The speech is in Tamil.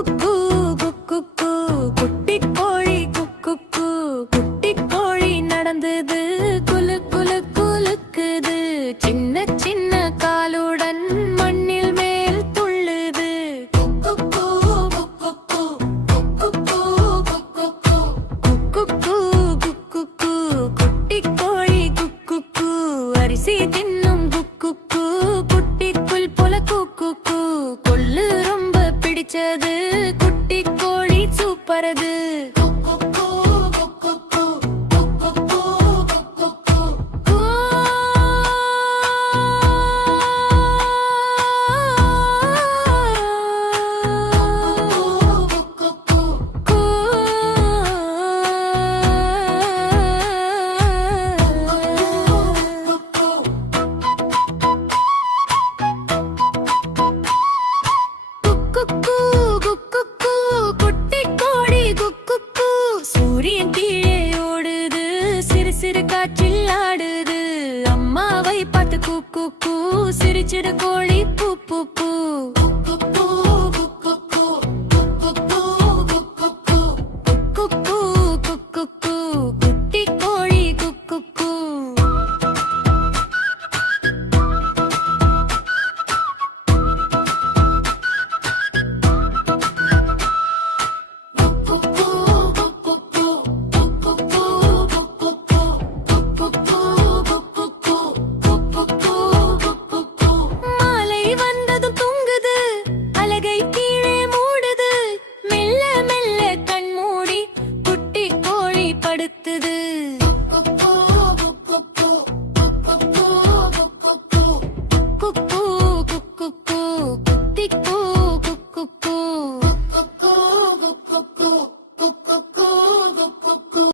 குக்கு குக்கு குட்டி கோழி குக்கு குட்டி கோழி நடந்தது குலு குலு குலுக்குது சின்ன சின்ன காலுடன் மண்ணில் மேல் துள்ளுது குக்கு குட்டி கோழி குக்கு அரிசி தின்னும் குக்கு குட்டி புல் போல குக்கு கொள்ளு ரொம்ப பிடிச்சது குட்டி கோழி சூப்பரது.